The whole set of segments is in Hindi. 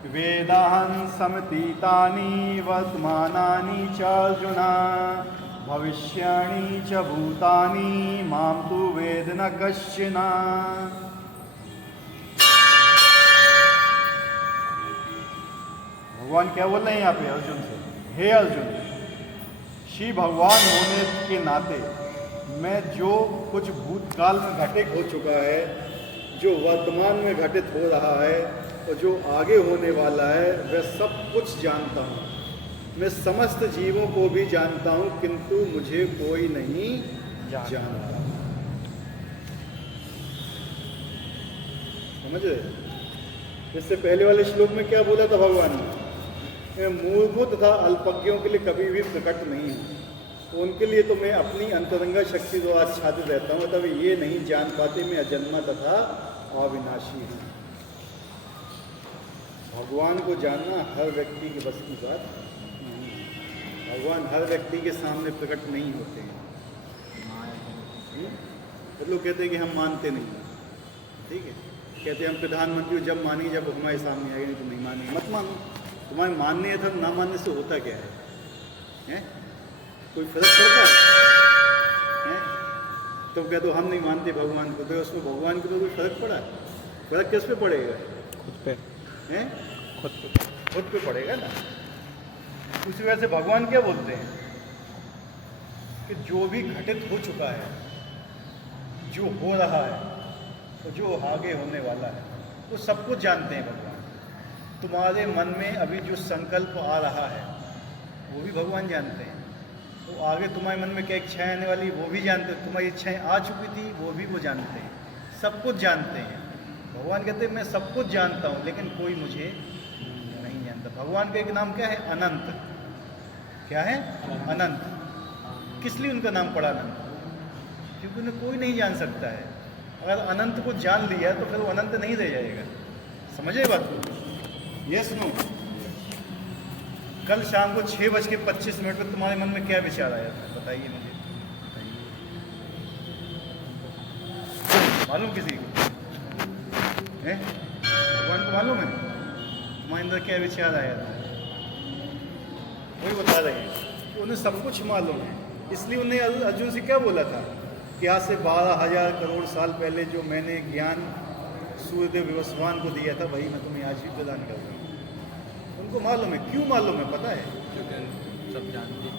वेदाहं समतीतानि वर्तमानानि च अर्जुन भविष्याणि च भूतानि मां तु वेद न कश्चन। भगवान क्या बोल रहे हैं यहाँ पे अर्जुन से? हे अर्जुन, श्री भगवान होने के नाते मैं जो कुछ भूतकाल में घटित हो चुका है, जो वर्तमान में घटित हो रहा है और जो आगे होने वाला है, वह सब कुछ जानता हूँ। मैं समस्त जीवों को भी जानता हूँ, किंतु मुझे कोई नहीं जानता। समझ रहे? इससे पहले वाले श्लोक में क्या बोला था भगवान ने? मैं मूर्खों तथा अल्पज्ञों के लिए कभी भी प्रकट नहीं हूँ, तो उनके लिए तो मैं अपनी अंतरंगा शक्ति द्वारा आच्छादित रहता हूँ, तब ये नहीं जान पाते मैं अजन्मा तथा अविनाशी हूँ। भगवान को जानना हर व्यक्ति की बस की बात नहीं है। भगवान हर व्यक्ति के सामने प्रकट नहीं होते हैं। तो लोग कहते हैं कि हम मानते नहीं हैं, ठीक है, कहते हैं हम प्रधानमंत्री जब मानेंगे जब हमारे सामने आएगा, नहीं तो नहीं मानेंगे। मत मानो, तुम्हारे मानने था ना मानने से होता क्या है? कोई फर्क पड़ता है? तो कहते हो हम नहीं मानते भगवान को, तो उसमें भगवान को तो कोई फर्क पड़ा? फर्क किस पे पड़ेगा? खुद पे हैं? खुद पे पड़ेगा ना। उसी वजह से भगवान क्या बोलते हैं कि जो भी घटित हो चुका है, जो हो रहा है और जो आगे होने वाला है, वो सब कुछ जानते हैं भगवान। तुम्हारे मन में अभी जो संकल्प आ रहा है वो भी भगवान जानते हैं। तो आगे तुम्हारे मन में क्या इच्छाएं आने वाली वो भी जानते हैं। तुम्हारी इच्छाएं आ चुकी थी वो भी वो जानते हैं। सब कुछ जानते हैं। भगवान कहते हैं मैं सब कुछ जानता हूँ लेकिन कोई मुझे नहीं जानता। भगवान का एक नाम क्या है? अनंत। क्या है? अनंत। किस लिए उनका नाम पड़ा अनंत? क्योंकि उन्हें कोई नहीं जान सकता है। अगर अनंत को जान लिया तो फिर वो अनंत नहीं रह जाएगा। समझे बात को? Yes no? कल शाम को 6:25 पर तुम्हारे मन में क्या विचार आया था? बताइए मुझे। मालूम किसी को? है? भगवान को मालूम है तुम्हारे अंदर क्या विचार आया था? वही बता रहे हैं। तो उन्हें सब कुछ मालूम है, इसलिए उन्हें अर्जुन से क्या बोला था कि आज से 12,000 करोड़ साल पहले जो मैंने ज्ञान सूर्यदेव विवस्वान को दिया था वही मैं तुम्हें आज भी प्रदान करूँगा। उनको मालूम है। क्यों मालूम है पता है? सब जानते हैं।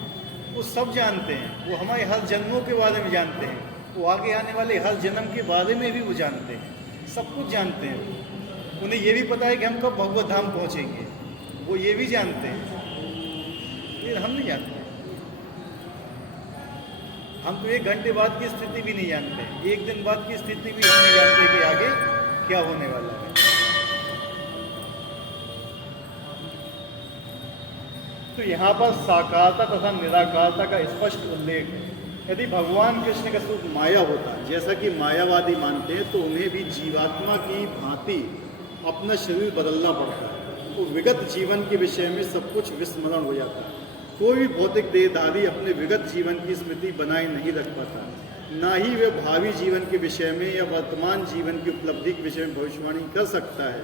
वो सब जानते हैं। वो हमारे हर जन्मों के बारे में जानते हैं। वो आगे आने वाले हर जन्म के बारे में भी वो जानते हैं। सब कुछ जानते हैं। उन्हें ये भी पता है कि हम कब भगवत धाम पहुँचेंगे, वो ये भी जानते हैं। फिर हम नहीं जानते। हम तो 1 घंटे बाद की स्थिति भी नहीं जानते, 1 दिन बाद की स्थिति भी हम नहीं जानते कि आगे क्या होने वाला है। तो यहाँ पर साकारता तथा निराकारता का स्पष्ट उल्लेख है। यदि भगवान कृष्ण का स्वरूप माया होता, जैसा कि मायावादी मानते हैं, तो उन्हें भी जीवात्मा की भांति अपना शरीर बदलना पड़ता है। तो विगत जीवन के विषय में सब कुछ विस्मरण हो जाता है। कोई भी भौतिक देहधारी अपने विगत जीवन की स्मृति बनाए नहीं रख पाता, ना ही वह भावी जीवन के विषय में या वर्तमान जीवन की उपलब्धि के विषय में भविष्यवाणी कर सकता है।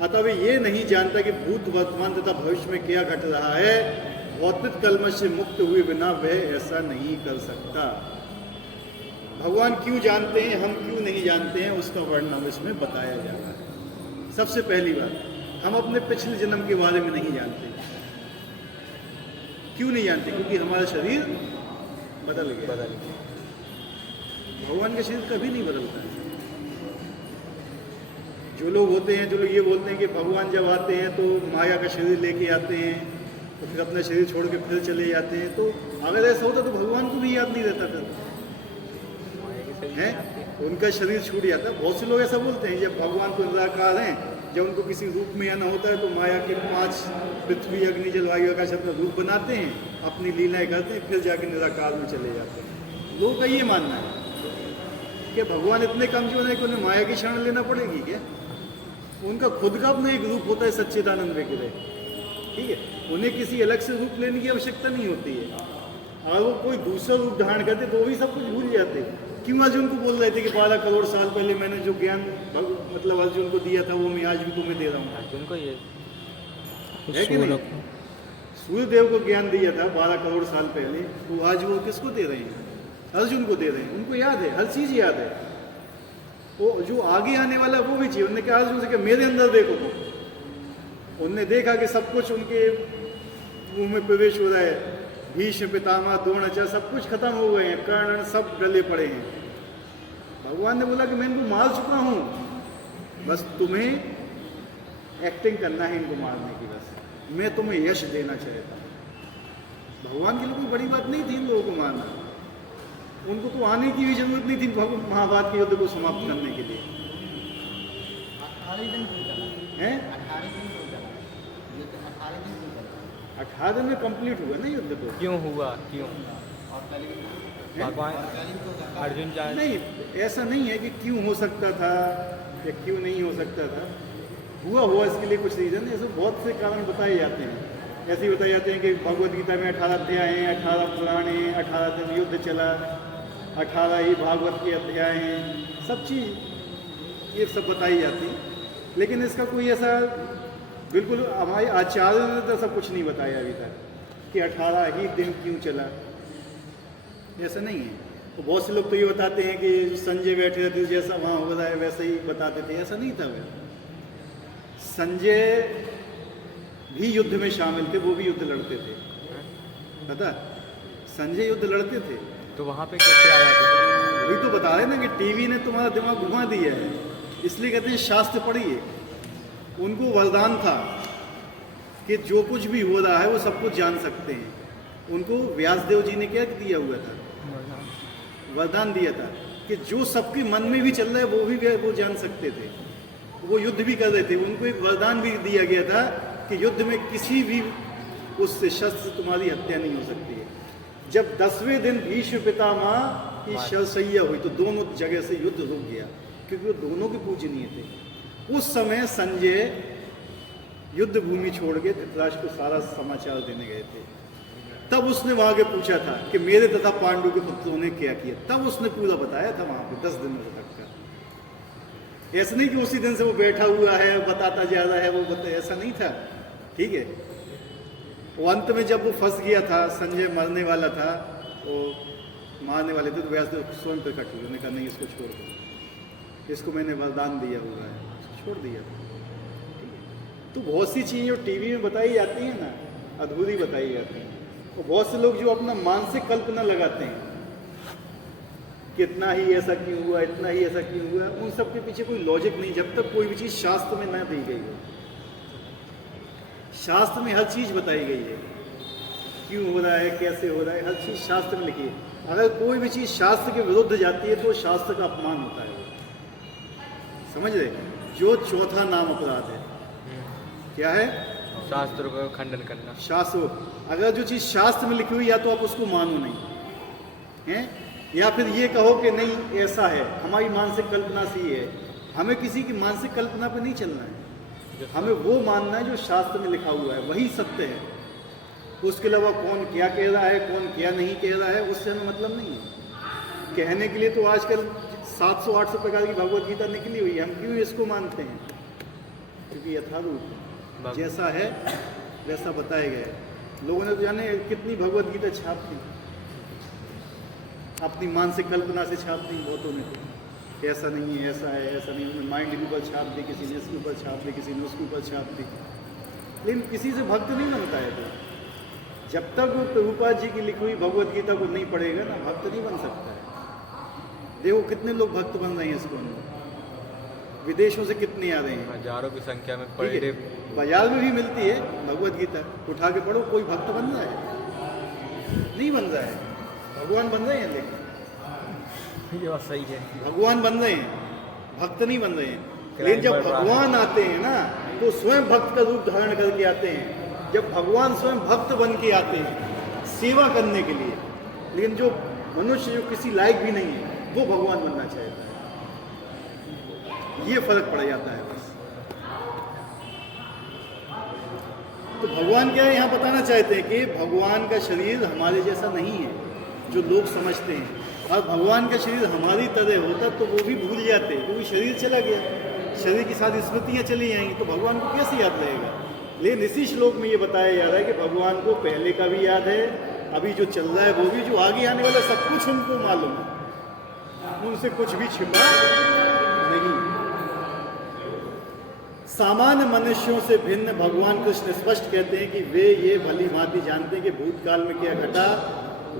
अतः वे ये नहीं जानता कि भूत, वर्तमान तथा भविष्य में क्या घट रहा है। भौतिक कलमश से मुक्त हुए बिना वह ऐसा नहीं कर सकता। भगवान क्यों जानते हैं, हम क्यों नहीं जानते हैं, उसका वर्णन इसमें बताया जा रहा है। सबसे पहली बात, हम अपने पिछले जन्म के बारे में नहीं जानते। क्यों नहीं जानते? क्योंकि हमारा शरीर बदल गया। भगवान का शरीर कभी नहीं बदलता है। जो लोग होते हैं, जो लोग ये बोलते हैं कि भगवान जब आते हैं तो माया का शरीर लेके आते हैं, तो फिर अपना शरीर छोड़ के फिर चले जाते हैं, तो अगर ऐसा होता तो भगवान को भी याद नहीं रहता फिर है, उनका शरीर छूट जाता। बहुत से लोग ऐसा बोलते हैं जब भगवान तो निराकार हैं, जब उनको किसी रूप में आना होता है तो माया के 5 पृथ्वी, अग्नि, जल, वायु, आकाश अपना रूप बनाते हैं, अपनी लीलाएं करते हैं, फिर जाके निराकार में चले जाते हैं। लोगों का ये मानना है कि भगवान इतने कमजोर है कि उन्हें माया की शरण लेना पड़ेगी क्या? उनका खुद का अपना एक रूप होता है सच्चिदानंद विग्रह, ठीक है। उन्हें किसी अलग से रूप लेने की आवश्यकता नहीं होती है। और वो कोई दूसरा रूप धारण करते तो वो भी सब कुछ भूल जाते। क्यों अर्जुन को बोल रहे थे कि 12 करोड़ साल पहले मैंने जो ज्ञान मतलब अर्जुन को दिया था वो मैं आज भी तुम्हें दे रहा हूँ। अर्जुन को ये है कि नहीं? सूर्य देव को ज्ञान दिया था 12 करोड़ साल पहले, तो आज वो किसको दे रहे हैं? अर्जुन को दे रहे हैं। उनको याद है, हर चीज़ याद है। वो जो आगे आने वाला वो भी चाहिए। उन्होंने कहा अर्जुन से कि मेरे अंदर देखो तो। उनने देखा कि सब कुछ उनके मुंह में प्रवेश हो रहा है। भीष्म, पितामह, द्रोणाचार्य सब कुछ खत्म हो गए हैं, कर्ण सब गले पड़े हैं। भगवान ने बोला कि मैं इनको मार चुका हूँ, बस तुम्हें एक्टिंग करना है इनको मारने की, बस मैं तुम्हें यश देना चाहता हूँ। भगवान के लिए कोई बड़ी बात नहीं थी इन लोगों को मारना। उनको तो आने की भी जरूरत नहीं थी महाभारत के युद्ध को समाप्त करने के लिए। हैं? 18 दिन में कंप्लीट हुआ ना युद्ध को। क्यों हुआ? क्यों? भगवान अर्जुन जान नहीं, ऐसा नहीं है कि क्यों हो सकता था या क्यों नहीं हो सकता था। हुआ इसके लिए कुछ रीज़न है। ऐसे बहुत से कारण बताए जाते हैं। ऐसे ही बताए जाते हैं कि भगवद गीता में 18 अध्याय हैं, 18 पुराण हैं, 18 दिन युद्ध चला, 18 ही भागवत के अध्याय हैं, सब चीज़ ये सब बताई जाती है। लेकिन इसका कोई ऐसा बिल्कुल हमारे आचार्य ने तो सब कुछ नहीं बताया अभी तक कि 18 ही दिन क्यों चला, ऐसा नहीं है। तो बहुत से लोग तो ये बताते हैं कि संजय बैठे रहते जैसा वहाँ हो रहा है वैसे ही बताते थे, ऐसा नहीं था। वह संजय भी युद्ध में शामिल थे, वो भी युद्ध लड़ते थे, पता? संजय युद्ध लड़ते थे। तो वहाँ पे कैसे आया था? वही तो बता रहे ना कि टीवी ने तुम्हारा दिमाग घुमा दिया है, इसलिए कहते हैं शास्त्र पढ़िए। उनको वरदान था कि जो कुछ भी हो रहा है वो सब कुछ जान सकते हैं। उनको व्यासदेव जी ने क्या दिया हुआ था? वरदान दिया था कि जो सबके मन में भी चल रहा है वो जान सकते थे। वो युद्ध भी कर रहे थे। उनको एक वरदान भी दिया गया था कि युद्ध में किसी भी उससे शस्त्र तुम्हारी हत्या नहीं हो सकती है। जब 10वें दिन भीष्म पितामह की शरशैया हुई तो दोनों जगह से युद्ध रुक गया, क्योंकि वो दोनों के पूजनीय थे। उस समय संजय युद्ध भूमि छोड़ के धृतराष्ट्र को सारा समाचार देने गए थे। तब उसने वहां के पूछा था कि मेरे तथा पांडु के पुत्रों ने क्या किया। तब उसने पूरा बताया था वहां पे 10 दिन तक का। ऐसा नहीं कि उसी दिन से वो बैठा हुआ है बताता जा रहा है वो ऐसा नहीं था, ठीक है। वो अंत में जब वो फंस गया था, संजय मरने वाला था, वो मारने वाले थे, तो व्यासदेव स्वयं प्रकट हुए। उन्होंने कहा नहीं इसको छोड़ दो, इसको मैंने वरदान दिया हुआ है, छोड़ दिया था। तो बहुत सी चीज़ें जो टीवी में बताई जाती हैं ना, अधूरी बताई जाती हैं। और बहुत से लोग जो अपना मानसिक कल्पना लगाते हैं कि इतना ही ऐसा क्यों हुआ, इतना ही ऐसा क्यों हुआ, उन सब के पीछे कोई लॉजिक नहीं, जब तक कोई भी चीज़ शास्त्र में ना दी गई हो। शास्त्र में हर चीज़ बताई गई है, क्यों हो रहा है, कैसे हो रहा है, हर चीज़ शास्त्र में लिखी है। अगर कोई भी चीज़ शास्त्र के विरुद्ध जाती है तो शास्त्र का अपमान होता है, समझ रहे? जो चौथा नाम अपराध है, क्या है? शास्त्र का खंडन करना। शास्त्र, अगर जो चीज़ शास्त्र में लिखी हुई या तो आप उसको मानो नहीं है, या फिर ये कहो कि नहीं ऐसा है, हमारी मानसिक कल्पना से ही है। हमें किसी की मानसिक कल्पना पे नहीं चलना है, हमें वो मानना है जो शास्त्र में लिखा हुआ है, वही सत्य है। उसके अलावा कौन क्या कह रहा है, कौन क्या नहीं कह रहा है, उससे हमें मतलब नहीं है। कहने के लिए तो आजकल 700-800 प्रकार की भगवद गीता निकली हुई है। हम क्यों इसको मानते हैं? क्योंकि यथारूप जैसा है वैसा बताया गया है। लोगों ने तो जाने कितनी भगवद गीता छाप दी, अपनी मानसिक कल्पना से छाप दी बहुतों ने। तो ऐसा नहीं है, ऐसा है, ऐसा नहीं। उन्होंने माइंड के ऊपर छाप दी, किसी ने इसके ऊपर छाप दी, किसी ने उसके ऊपर छाप दी। लेकिन किसी से भक्त नहीं बनता है। तो जब तक वो प्रभुपाद जी की लिखी हुई भगवद गीता को नहीं पढ़ेगा ना, भक्त नहीं बन सकता है। देखो कितने लोग भक्त बन रहे हैं इसको अंदर, विदेशों से कितने आ रहे हैं, हजारों की संख्या में ठीक है। बाजार में भी मिलती है भगवद गीता, उठा के पढ़ो। कोई भक्त बन रहा है? नहीं बन रहा है। भगवान बन रहे हैं, लेकिन ये बात सही है, भगवान बन रहे हैं, भक्त नहीं बन रहे हैं। लेकिन जब भगवान आते हैं ना तो स्वयं भक्त का रूप धारण करके आते हैं। जब भगवान स्वयं भक्त बन के आते हैं सेवा करने के लिए, लेकिन जो मनुष्य जो किसी लायक भी नहीं है वो भगवान बनना चाहता है, ये फर्क पड़ जाता है बस। तो भगवान क्या है यहाँ बताना चाहते हैं कि भगवान का शरीर हमारे जैसा नहीं है जो लोग समझते हैं। और भगवान का शरीर हमारी तरह होता तो वो भी भूल जाते, क्योंकि शरीर चला गया, शरीर की सारी स्मृतियाँ चली जाएंगी, तो भगवान को कैसे याद रहेगा? लेकिन इसी श्लोक में ये बताया जा रहा है कि भगवान को पहले का भी याद है, अभी जो चल रहा है वो भी, जो आगे आने वाला सब कुछ उनको मालूम है, उनसे कुछ भी छिपा नहीं। सामान्य मनुष्यों से भिन्न भगवान कृष्ण स्पष्ट कहते हैं कि वे ये भली भांति जानते हैं कि भूतकाल में क्या घटा,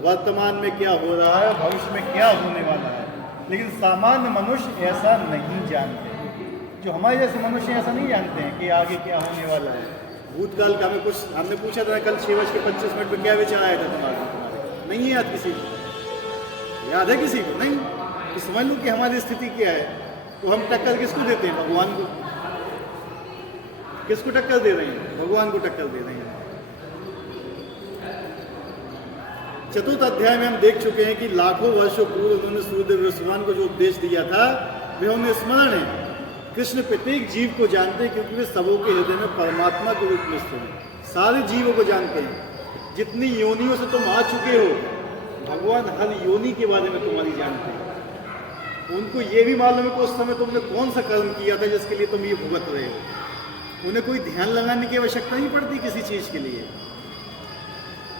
वर्तमान में क्या हो रहा है, भविष्य में क्या होने वाला है। लेकिन सामान्य मनुष्य ऐसा नहीं जानते। जो हमारे जैसे मनुष्य ऐसा नहीं जानते हैं कि आगे क्या होने वाला है। भूतकाल का हमें कुछ, हमने पूछा था कल 6:25 में क्या विचार आया था तुम्हारे, नहीं है याद किसी को? याद है किसी को? नहीं। तो समझ लो कि हमारी स्थिति क्या है। तो हम टक्कर किसको देते हैं? भगवान को। किसको टक्कर दे रहे हैं? भगवान को टक्कर दे रहे हैं। चतुर्थ अध्याय में हम देख चुके हैं कि लाखों वर्षों पूर्व उन्होंने सूर्यदेव भगवान को जो उपदेश दिया था वे उन्हें स्मरण है। कृष्ण प्रत्येक जीव को जानते हैं क्योंकि वे सबों के हृदय में परमात्मा के रूप में स्थित हैं। सारे जीवों को जानते हैं। जितनी योनियों से तुम आ चुके हो, भगवान हर योनि के बारे में तुम्हारी जानते हैं। उनको ये भी मालूम है कि उस समय तुमने कौन सा कर्म किया था जिसके लिए तुम ये भुगत रहे हो। उन्हें कोई ध्यान लगाने की आवश्यकता नहीं पड़ती किसी चीज़ के लिए।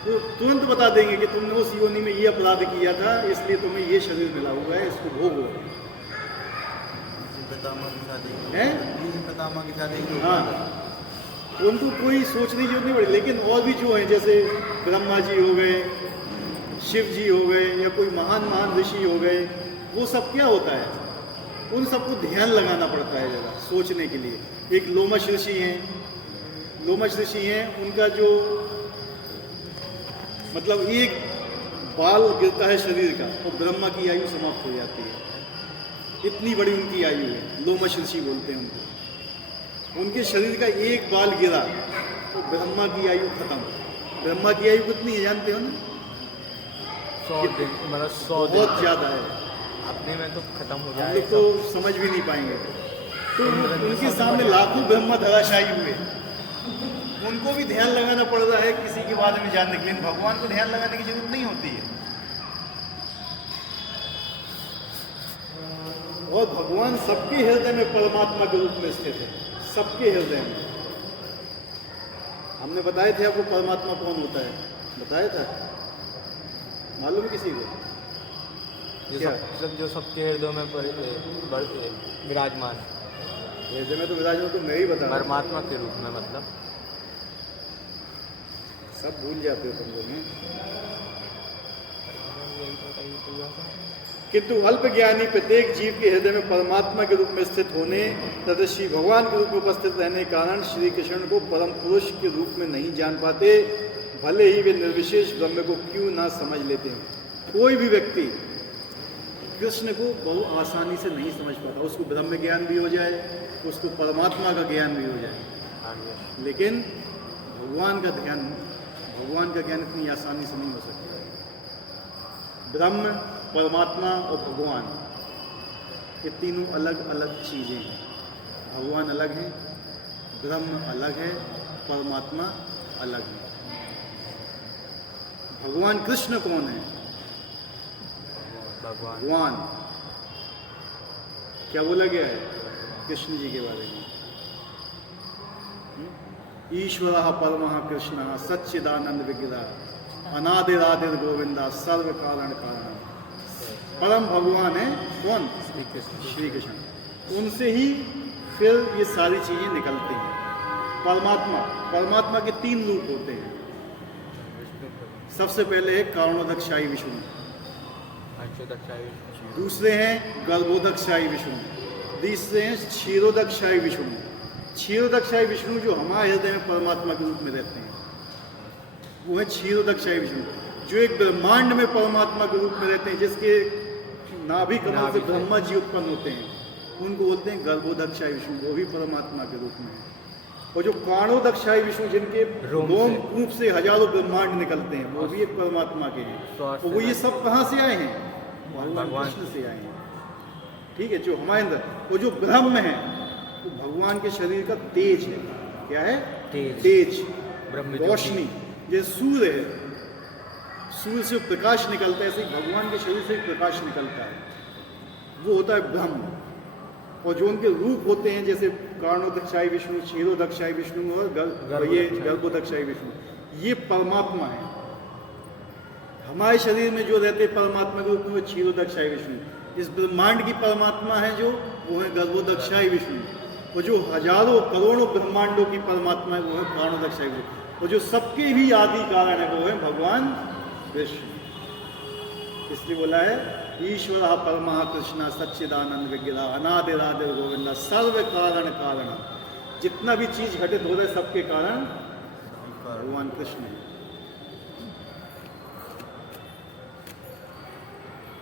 तो तुरंत बता देंगे कि तुमने उस योनि में ये अपराध किया था, इसलिए तुम्हें ये शरीर मिला हुआ है, इसको भोगो। हाँ, तो उनको कोई सोचने की जरूरत नहीं पड़ी। लेकिन और भी जो है, जैसे ब्रह्मा जी हो गए, शिव जी हो गए, या कोई महान महान ऋषि हो गए, वो सब क्या होता है, उन सबको ध्यान लगाना पड़ता है ज़रा सोचने के लिए। एक लोमश ऋषि हैं, लोमश ऋषि हैं, उनका जो मतलब एक बाल गिरता है शरीर का, तो ब्रह्मा की आयु समाप्त हो जाती है। इतनी बड़ी उनकी आयु है, लोमश ऋषि बोलते हैं उनको। उनके शरीर का एक बाल गिरा तो ब्रह्मा की आयु खत्म। ब्रह्मा की आयु कितनी है जानते हो ना? 100 दिन, मतलब 100 दिन बहुत ज़्यादा है। अपने में तो खत्म हो हम जाए लोग तो समझ भी नहीं पाएंगे। तो उनके सामने लाखों ब्रह्मा धराशायी हुए। उनको भी ध्यान लगाना पड़ रहा है किसी के बारे में जानने के लिए। भगवान को ध्यान लगाने की जरूरत नहीं होती है। और भगवान सबके हृदय में परमात्मा के रूप में स्थित है, सबके हृदय में। हमने बताए थे आपको परमात्मा कौन होता है, बताया था? मालूम किसी को? जो सबके हृदय में विराजमान, हृदय में तो विराजमान तो मैं ही बता रहा हूं। परमात्मा के रूप में, मतलब सब भूल जाते हो तुम लोग हैं। किंतु अल्प ज्ञानी प्रत्येक जीव के हृदय में परमात्मा के रूप में स्थित होने तथा श्री भगवान के रूप में उपस्थित रहने के कारण श्री कृष्ण को परम पुरुष के रूप में नहीं जान पाते, भले ही वे निर्विशेष ब्रह्म को क्यों ना समझ लेते हैं। कोई भी व्यक्ति कृष्ण को बहुत आसानी से नहीं समझ पाता। उसको ब्रह्म ज्ञान भी हो जाए, उसको परमात्मा का ज्ञान भी हो जाए, लेकिन भगवान का ज्ञान इतनी आसानी से नहीं हो सकता। ब्रह्म, परमात्मा और भगवान, ये तीनों अलग अलग चीज़ें हैं। भगवान अलग है, ब्रह्म अलग है, परमात्मा अलग है। भगवान कृष्ण कौन है? भगवान क्या बोला गया है कृष्ण जी के बारे में? ईश्वरः परमः कृष्णः सच्चिदानंद विग्रह अनादिरादिर गोविंदा सर्व कारण कारण। परम भगवान है कौन? श्री कृष्ण। उनसे ही फिर ये सारी चीजें निकलती हैं। परमात्मा के 3 रूप होते हैं। सबसे पहले है कारणोदकशायी विष्णु, दूसरे हैं गर्भोदकशायी विष्णु, तीसरे हैं क्षीरोदकशायी विष्णु। क्षीरोदकशायी विष्णु जो हमारे हृदय में परमात्मा के रूप में रहते हैं, वो है क्षीरोदकशायी विष्णु। जो एक ब्रह्मांड में परमात्मा के रूप में रहते हैं, जिसके नाभि कमल से ब्रह्मा जी उत्पन्न होते हैं, उनको बोलते हैं गर्भोदकशायी विष्णु, वो भी परमात्मा के रूप में है। और जो कारणोदकशायी विष्णु, जिनके रोम कूप से हजारों ब्रह्मांड निकलते हैं, वो भी एक परमात्मा के हैं। तो वो ये सब कहाँ से आए हैं? भगवान कृष्ण से आए हैं। ठीक है, जो हमारे अंदर वो जो ब्रह्म है, वो भगवान के शरीर का तेज है। क्या है? तेज, रोशनी। जैसे सूर्य है, सूर्य से प्रकाश निकलता है, ऐसे भगवान के शरीर से प्रकाश निकलता है, वो होता है ब्रह्म। और जो उनके रूप होते हैं जैसे कारणोदक्षाई विष्णु, क्षीरोदक्षाई विष्णु और ये गर्भोदक्षाई विष्णु, ये परमात्मा है। हमारे शरीर में जो रहते हैं परमात्मा के रूप में वो क्षीरोदक्षाई विष्णु, इस ब्रह्मांड की परमात्मा है जो वो है गर्भोदक्षाई विष्णु, और जो हजारों करोड़ों ब्रह्मांडों की परमात्मा है वो है प्राणोदक्षाई विष्णु, और जो सबके भी आदि कारण है वो है भगवान विष्णु। इसलिए बोला है ईश्वर परमा कृष्ण सच्चिदानंद विग्रह अनादिरादि गोविंदा सर्व कारण कारण। जितना भी चीज घटित हो रहा है सबके कारण भगवान कृष्ण है।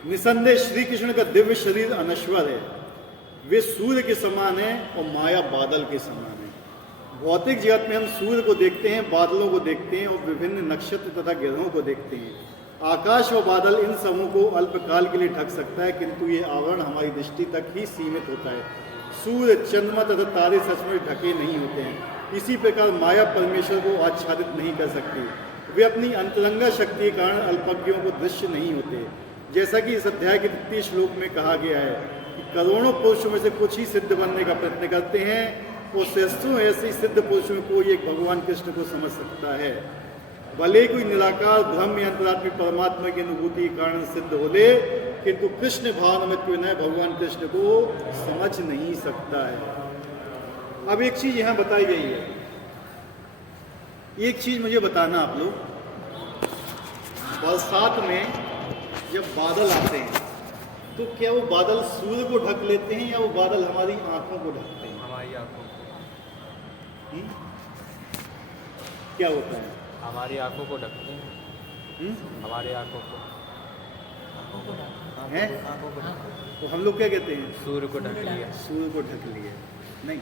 निसंदेह श्री कृष्ण का दिव्य शरीर अनश्वर है, वे सूर्य के समान है और माया बादल के समान है। भौतिक जगत में हम सूर्य को देखते हैं, बादलों को देखते हैं और विभिन्न नक्षत्र तथा ग्रहों को देखते हैं। आकाश व बादल इन समूह को अल्पकाल के लिए ढक सकता है, किंतु ये आवरण हमारी दृष्टि तक ही सीमित होता है। सूर्य, चंद्रमा तथा तारे सचमुच ढके नहीं होते हैं। इसी प्रकार माया परमेश्वर को आच्छादित नहीं कर सकती। वे अपनी अंतरंगा शक्ति के कारण अल्पज्ञों को दृश्य नहीं होते। जैसा कि इस अध्याय के 33 श्लोक में कहा गया है कि करोड़ों पुरुषों में से कुछ ही सिद्ध बनने का प्रयत्न करते हैं, और श्रेष्ठों ऐसे सिद्ध पुरुषों में कोई एक भगवान कृष्ण को समझ सकता है। भले कोई निराकार ब्रह्म अंतरात्मिक परमात्मा की अनुभूति के कारण सिद्ध हो ले, किंतु कृष्ण भावनामृत के विनय भगवान कृष्ण को समझ नहीं सकता है। अब एक चीज यहां बताई गई है, एक चीज मुझे बताना आप लोग, बरसात में जब बादल आते हैं तो क्या वो बादल सूर्य को ढक लेते हैं या वो बादल हमारी आंखों को ढकते हैं? हमारी आंखों को। क्या होता है? हमारी आंखों को ढकते हैं। हमारी आंखों को हैं? तो हम लोग क्या कहते हैं? सूर्य को ढक लिया। सूर्य को ढक लिए। नहीं,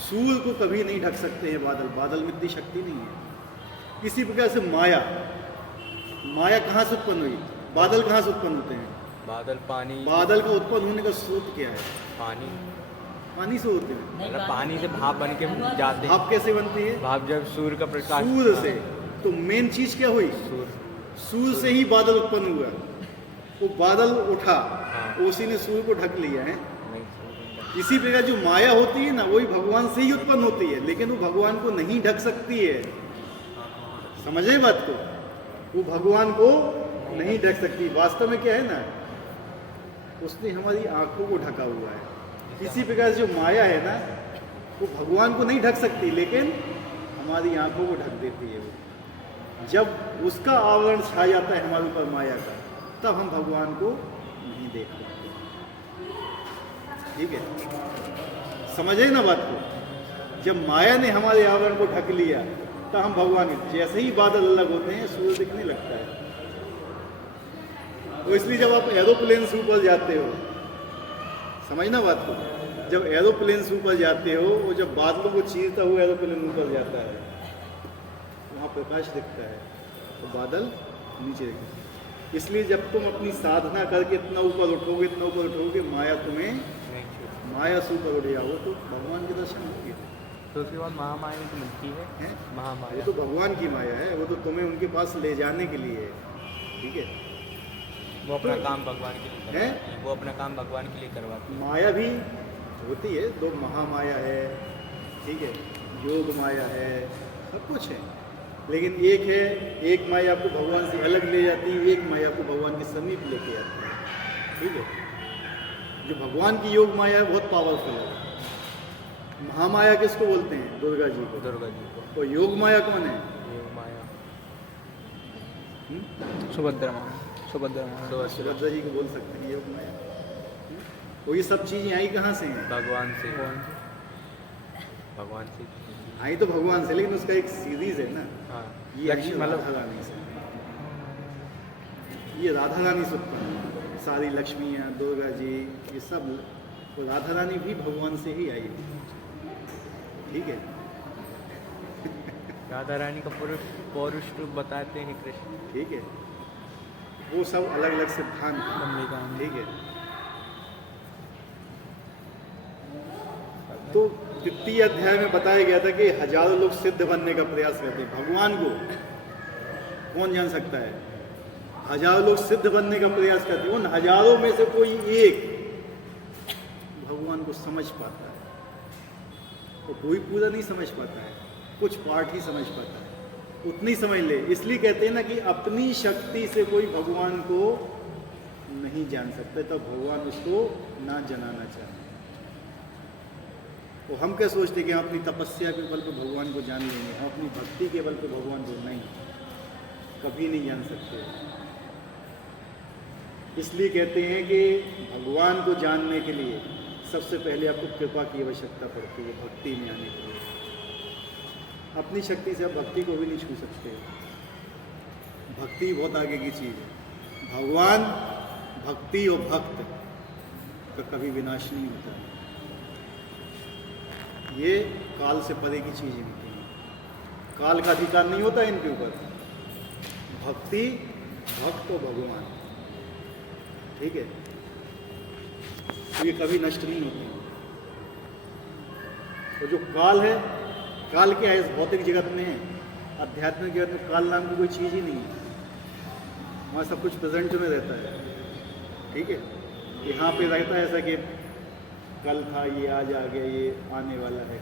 सूर्य को कभी नहीं ढक सकते हैं बादल, बादल में इतनी शक्ति नहीं है। इसी प्रकार से माया, माया कहाँ से उत्पन्न हुई? बादल कहाँ से उत्पन्न होते हैं? बादल पानी। बादल का उत्पन्न होने का स्रोत क्या है? पानी। पानी से होते हैं। मतलब पानी से भाप बन के जाते हैं। भाप कैसे बनती है? भाप जब सूर्य का प्रकाश। सूर्य से। तो मेन चीज क्या हुई? सूर्य से ही बादल उत्पन्न हुआ। वो बादल उठा, उसी ने सूर्य को ढक लिया है। इसी प्रकार जो माया होती है ना, वही भगवान से ही उत्पन्न होती है, लेकिन वो भगवान को नहीं ढक सकती है। समझे बात को? वो भगवान को नहीं ढक सकती। वास्तव में क्या है ना, उसने हमारी आंखों को ढका हुआ है। इसी प्रकार जो माया है ना, वो भगवान को नहीं ढक सकती, लेकिन हमारी आंखों को ढक देती है। वो जब उसका आवरण छा जाता है हमारे ऊपर माया का, तब हम भगवान को नहीं देख पाते। ठीक है, समझे ना बात को? जब माया ने हमारे आवरण को ढक लिया, तब हम भगवान, जैसे ही बादल अलग होते हैं सूर्य दिखने लगता है। तो इसलिए जब आप एरोप्लेन से ऊपर जाते हो, समझना बात को, जब एरोप्लेन से ऊपर जाते हो, वो जब बादलों को चीरता हुआ एरोप्लेन ऊपर जाता है, वहाँ प्रकाश दिखता है, तो बादल नीचे दिखता है। इसलिए जब तुम अपनी साधना करके इतना ऊपर उठोगे, इतना ऊपर उठोगे, माया से ऊपर उठ जाओगे, तो भगवान के दर्शन होंगे। तो उसके बाद महामाया तो मिलती है। महामाया वो तो भगवान की माया है, वो तो तुम्हें उनके पास ले जाने के लिए है। ठीक है, वो अपना काम भगवान के लिए है, वो अपना काम भगवान के लिए करवाती है। माया भी होती है, दो महामाया है, ठीक है, योग माया है, सब कुछ है, लेकिन एक है, एक माया आपको भगवान से अलग ले जाती है, एक माया आपको भगवान के समीप लेके आती है। ठीक है, जो भगवान की योग माया है बहुत पावरफुल है। महामाया किसको बोलते हैं? दुर्गा जी को। दुर्गा जी को। तो योग माया कौन है? योग माया सुभद्रा माँ। सुभद्रा माँ। सुभद्रा जी को बोल सकते हैं योग माया। तो ये सब चीजें आई कहाँ से हैं? भगवान से। भगवान से आई तो भगवान से, लेकिन उसका एक सीरीज है ना। हाँ, ये आई राधा रानी से, ये राधा रानी से उत्पन्न हुई। सारी लक्ष्मियाँ, दुर्गा जी, ये सब, तो राधा रानी भी भगवान से ही आई है। ठीक है, राधा रानी का पौरुष रूप बताते हैं कृष्ण। ठीक है, वो सब अलग अलग सिद्धांत हैं। ठीक है, तो तृतीय अध्याय में बताया गया था कि हजारों लोग सिद्ध बनने का प्रयास करते हैं। भगवान को कौन जान सकता है? हजारों लोग सिद्ध बनने का प्रयास करते हैं। उन हजारों में से कोई एक भगवान को समझ पाता है, तो कोई पूरा नहीं समझ पाता है, कुछ पार्ट ही समझ पाता है, उतनी समझ ले। इसलिए कहते हैं ना कि अपनी शक्ति से कोई भगवान को नहीं जान सकता, तब भगवान उसको ना जनाना चाहे। तो हम क्या सोचते कि हम अपनी तपस्या के बल पर भगवान को जान लेंगे, हम अपनी भक्ति के बल पर भगवान को नहीं, कभी नहीं जान सकते। इसलिए कहते हैं कि भगवान को जानने के लिए सबसे पहले आपको कृपा की आवश्यकता पड़ती है, भक्ति में आने के लिए। अपनी शक्ति से आप भक्ति को भी नहीं छू सकते। भक्ति बहुत आगे की चीज़ है। भगवान, भक्ति और भक्त का कभी विनाश नहीं होता है। ये काल से परे की चीज़ें होती हैं, काल का अधिकार नहीं होता इनके ऊपर। भक्ति, भक्त और भगवान, ठीक है, तो ये कभी नष्ट नहीं होते। तो जो काल है, काल क्या है इस भौतिक जगत में, आध्यात्मिक जगत में काल नाम की कोई चीज़ ही नहीं है। वहाँ सब कुछ प्रेजेंट में रहता है, ठीक है। यहाँ पे रहता है ऐसा कि कल था, ये आज आ गया, ये आने वाला है।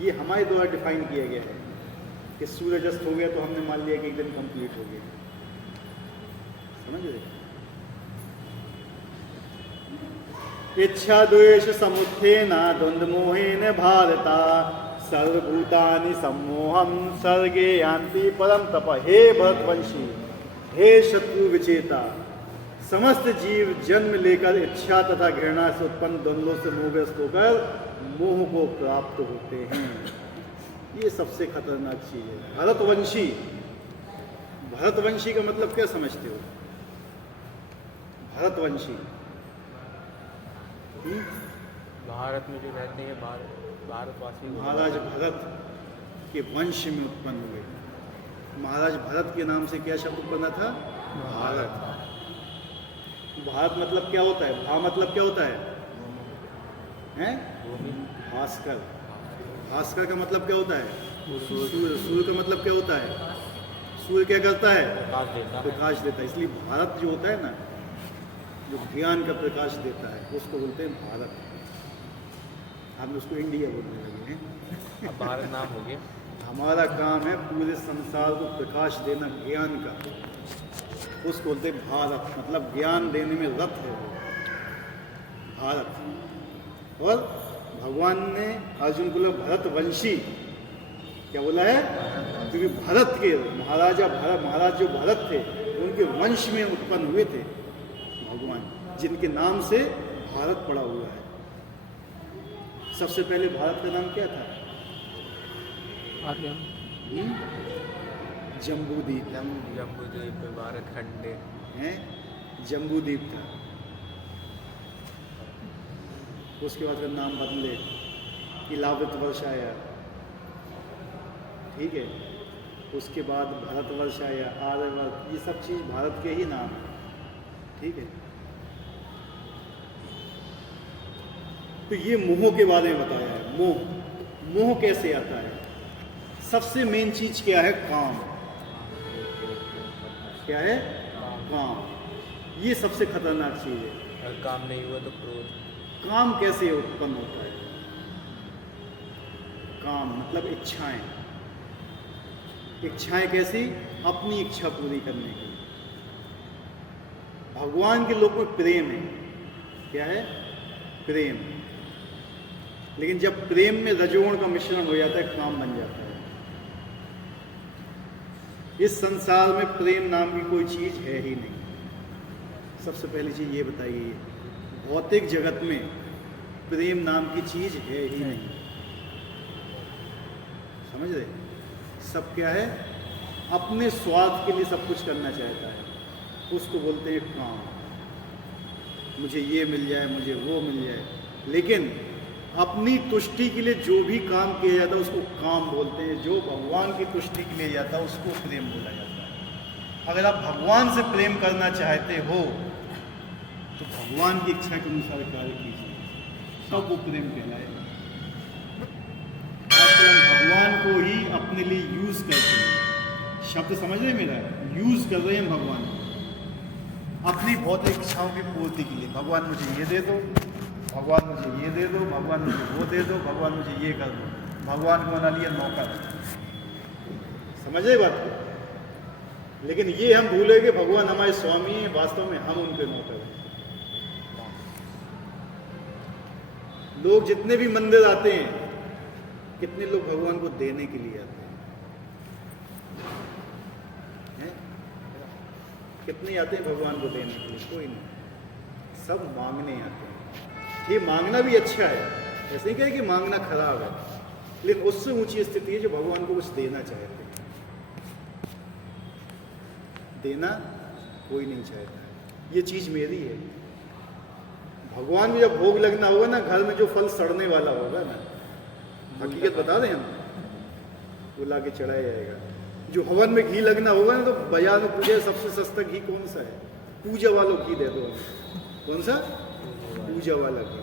ये हमारे द्वारा डिफाइन किया गया है कि सूरज अस्त हो गया तो हमने मान लिया कि एक दिन कंप्लीट हो गया। समझ रहे? इच्छा द्वेष समुत्थेन द्वंद्व मोहेन भारता सर्वभूतानि सम्मोहम सर्गे यान्ति परम तप। हे भरतवंशी, हे शत्रु विचेता, समस्त जीव जन्म लेकर इच्छा तथा घृणा से उत्पन्न द्वंद्वों से मोहग्रस्त होकर मोह को प्राप्त होते हैं। ये सबसे खतरनाक चीज है। भरतवंशी, भरतवंशी का मतलब क्या समझते हो? भरतवंशी भारत में जो रहते हैं, भारतवासी, महाराज भरत के वंश में उत्पन्न हुए। महाराज भरत के नाम से क्या शब्द बना था? भारत। भारत मतलब क्या होता है? भा मतलब क्या होता है? हैं? भास्कर। भास्कर का मतलब क्या होता है? सूर्य। सूर्य का मतलब क्या होता है? सूर्य क्या करता है? प्रकाश देता है। इसलिए भारत जो होता है ना, जो ज्ञान का प्रकाश देता है, उसको बोलते हैं भारत। हम उसको इंडिया बोलने लगे हैं। अब भारत नाम हो गया। हमारा काम है पूरे संसार को प्रकाश देना ज्ञान का, उसको बोलते हैं भारत। मतलब ज्ञान देने में रत है वो भारत। और भगवान ने अर्जुन को भरतवंशी क्या बोला है? क्योंकि भरत के महाराज जो भरत थे, उनके वंश में उत्पन्न हुए थे भगवान, जिनके नाम से भारत पड़ा हुआ है। सबसे पहले भारत का नाम क्या था? जम्बूद्वीप। जम्बूद्वीप में भारत खंड है, जम्बूद्वीप था। उसके बाद का नाम बदले, इलावत वर्ष आया, ठीक है। उसके बाद भारतवर्ष आया, आर्यवर्त, ये सब चीज़ भारत के ही नाम है, ठीक है। तो ये मोह के बारे में बताया है। मोह कैसे आता है? सबसे मेन चीज क्या है? काम। क्या है? काम। ये सबसे खतरनाक चीज है। अगर काम नहीं हुआ तो क्रोध। काम कैसे उत्पन्न होता है? काम मतलब इच्छाएं। इच्छाएं कैसी? अपनी इच्छा पूरी करने की। भगवान के लोग में प्रेम है। क्या है? प्रेम। लेकिन जब प्रेम में रजोगुण का मिश्रण हो जाता है, काम बन जाता है। इस संसार में प्रेम नाम की कोई चीज है ही नहीं। सबसे पहली चीज ये बताइए, भौतिक जगत में प्रेम नाम की चीज है ही नहीं। समझ रहे? सब क्या है? अपने स्वार्थ के लिए सब कुछ करना चाहता है, उसको बोलते हैं काम। मुझे ये मिल जाए, मुझे वो मिल जाए। लेकिन अपनी तुष्टि के लिए जो भी काम किया जाता है उसको काम बोलते हैं। जो भगवान की तुष्टि के लिए जाता है उसको प्रेम बोला जाता है। अगर आप भगवान से प्रेम करना चाहते हो तो भगवान की इच्छा के अनुसार कार्य कीजिए, तब वो प्रेम कहलाएगा। आजकल हम भगवान को ही अपने लिए यूज करते हैं। शब्द समझ रहे मेरा? यूज कर रहे हैं भगवान को अपनी भौतिक इच्छाओं की पूर्ति के लिए। भगवान मुझे ये दे दो, भगवान मुझे ये दे दो, भगवान मुझे वो दे दो, भगवान मुझे ये कर दो, भगवान को बना लिया नौकर। समझे बात को? लेकिन ये हम भूले कि भगवान हमारे स्वामी हैं, वास्तव में हम उनके नौकर हैं। लोग जितने भी मंदिर आते हैं, कितने लोग भगवान को देने के लिए आते हैं? कितने आते हैं भगवान को देने के लिए? कोई नहीं, सब मांगने आते हैं। ये मांगना भी अच्छा है, ऐसे नहीं कहे कि मांगना खराब है, लेकिन उससे ऊंची स्थिति है जो भगवान को कुछ देना चाहते हैं। देना कोई नहीं चाहता है, ये चीज मेरी है। भगवान में जब भोग लगना होगा ना, घर में जो फल सड़ने वाला होगा ना, हकीकत बता दें हम, वो ला के चढ़ाया जाएगा। जो हवन में घी लगना होगा ना, तो बाजार में पूजा सबसे सस्ता घी कौन सा है? पूजा वालों घी दे दो हमें। कौन सा? पूजा वाला घी।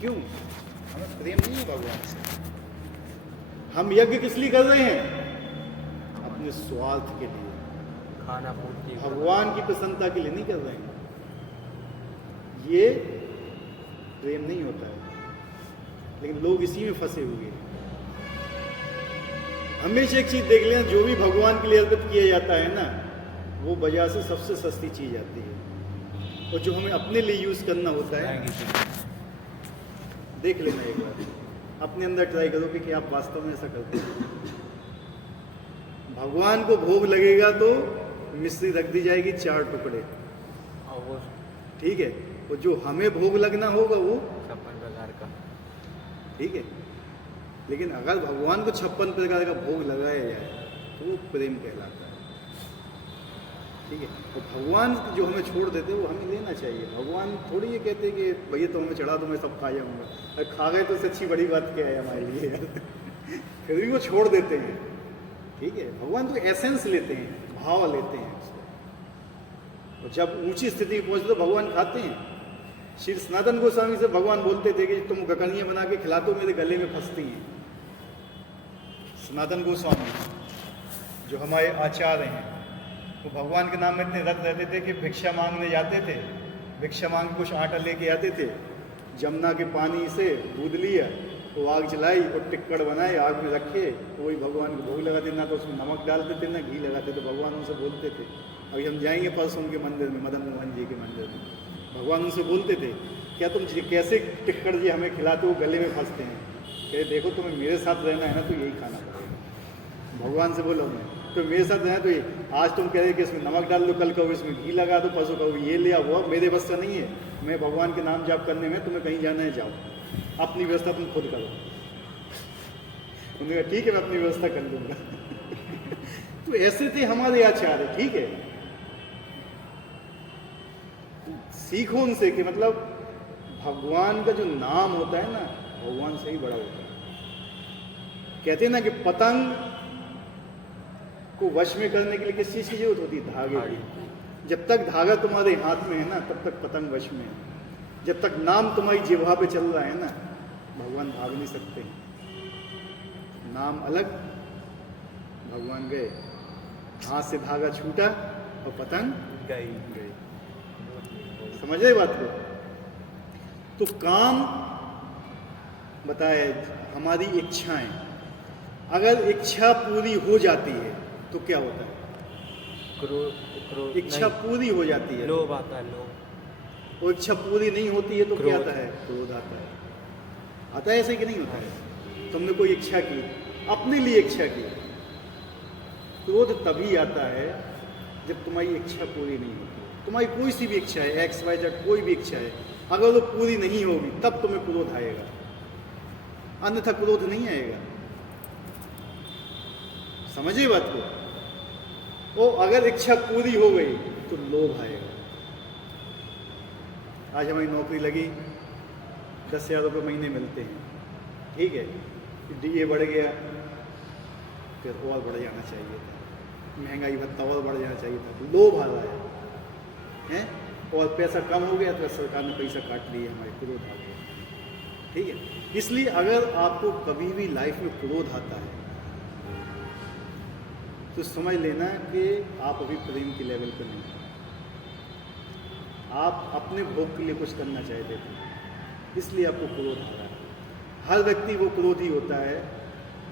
क्यों? हमें प्रेम नहीं है भगवान से। हम यज्ञ किस लिए कर रहे हैं? अपने स्वार्थ के लिए, खाना पूर्ति, भगवान की प्रसन्नता के लिए नहीं कर रहे हैं। ये प्रेम नहीं होता है, लेकिन लोग इसी में फंसे हुए हैं। हमेशा एक चीज देख लेना, जो भी भगवान के लिए अर्पित किया जाता है ना, वो बाजार से सबसे सस्ती चीज आती है, और जो हमें अपने लिए यूज करना होता है, देख लेना एक बार, अपने अंदर ट्राई करो कि आप वास्तव में ऐसा करते हैं। भगवान को भोग लगेगा तो मिश्री रख दी जाएगी 4 टुकड़े, और वो ठीक है, और जो हमें भोग लगना होगा वो 56 प्रकार का, ठीक है। लेकिन अगर भगवान को 56 प्रकार का भोग लगाया जाए तो वो प्रेम कहलाता है, ठीक है। और भगवान जो हमें छोड़ देते हैं वो हमें लेना चाहिए। भगवान थोड़ी ये कहते कि भैया तो हमें चढ़ा दो, मैं सब खा जाऊंगा। अरे खा गए तो सच्ची बड़ी बात क्या है हमारे लिए फिर भी वो छोड़ देते हैं, ठीक है। भगवान तो एसेंस लेते हैं, भाव लेते हैं उसको, और जब ऊंची स्थिति में पहुंचते तो भगवान खाते हैं। श्री सनातन गोस्वामी से भगवान बोलते थे कि तुम गकनियाँ बना के खिलाते हो, मेरे गले में फंसती हैं। सनातन गोस्वामी जो हमारे आचार्य हैं, वो भगवान के नाम में इतने रत रहते थे कि भिक्षा मांगने जाते थे, भिक्षा मांग कुछ आटा लेके आते थे, जमुना के पानी से दूध लिया, वो आग जलाई और टिक्कड़ बनाए, आग में रखे, वही भगवान को भोग लगाते। ना तो उसमें नमक डालते थे ना घी लगाते थे। भगवान उनसे बोलते थे, अभी हम जाएंगे परसों उनके मंदिर में, मदन मोहन जी के मंदिर में, भगवान उनसे बोलते थे, क्या तुम कैसे टिक्कड़ जी हमें खिलाते हो, गले में फंसते हैं। कहे देखो तुम्हें मेरे साथ रहना है ना, तो यही खाना पड़ेगा। भगवान से बोलो मैं तो मेरे साथ रहना, तो ये आज तुम कह रहे कि इसमें नमक डाल दो, कल कहो इसमें घी लगा दो, परसों कहो ये ले आओ, मेरे बस का नहीं है। मैं भगवान के नाम जाप करने में, तुम्हें कहीं जाना है जाओ, अपनी व्यवस्था तुम खुद करो। उन्होंने कहा ठीक है मैं अपनी व्यवस्था कर लूँगा तो ऐसे थे हमारे आचार्य, ठीक है। सीखो उनसे कि मतलब भगवान का जो नाम होता है ना, भगवान से ही बड़ा होता है। कहते हैं ना कि पतंग को वश में करने के लिए किस चीज़ की जरूरत होती है? धागे की। जब तक धागा तुम्हारे हाथ में है ना, तब तक पतंग वश में है। जब तक नाम तुम्हारी जिह्वा पे चल रहा है ना, भगवान भाग नहीं सकते। नाम अलग, भगवान गए, हाथ से धागा छूटा और पतंग गई। समझ रहे बात को? तो काम बताए हमारी इच्छाएं, अगर इच्छा पूरी हो जाती है तो क्या होता है? क्रोध, इच्छा पूरी हो जाती है, लोभ आता है, लोभ। और इच्छा पूरी नहीं होती है तो क्या आता है? क्रोध आता है। आता है ऐसे कि नहीं होता है? तुमने कोई इच्छा की, अपने लिए इच्छा की, क्रोध तभी आता है जब तुम्हारी इच्छा पूरी नहीं होती। तुम्हारी कोई सी भी इच्छा है, XYZ कोई भी इच्छा है, अगर वो पूरी नहीं होगी तब तुम्हें क्रोध आएगा, अन्यथा क्रोध नहीं आएगा। समझिए बात को? और अगर इच्छा पूरी हो गई तो लोभ आएगा। आज हमारी नौकरी लगी, 10,000 रुपये महीने मिलते हैं, ठीक है, DA बढ़ गया, फिर और बढ़ जाना चाहिए था, महंगाई भत्ता और बढ़ जाना चाहिए था, लोभ आ रहा है, और पैसा कम हो गया तो सरकार ने पैसा काट लिया, हमारे क्रोध आ गया, ठीक है। इसलिए अगर आपको कभी भी लाइफ में क्रोध आता है तो समझ लेना कि आप अभी प्रेम के लेवल पर नहीं, आप अपने भोग के लिए कुछ करना चाहते थे, इसलिए आपको क्रोध आ रहा है। हर व्यक्ति वो क्रोधी होता है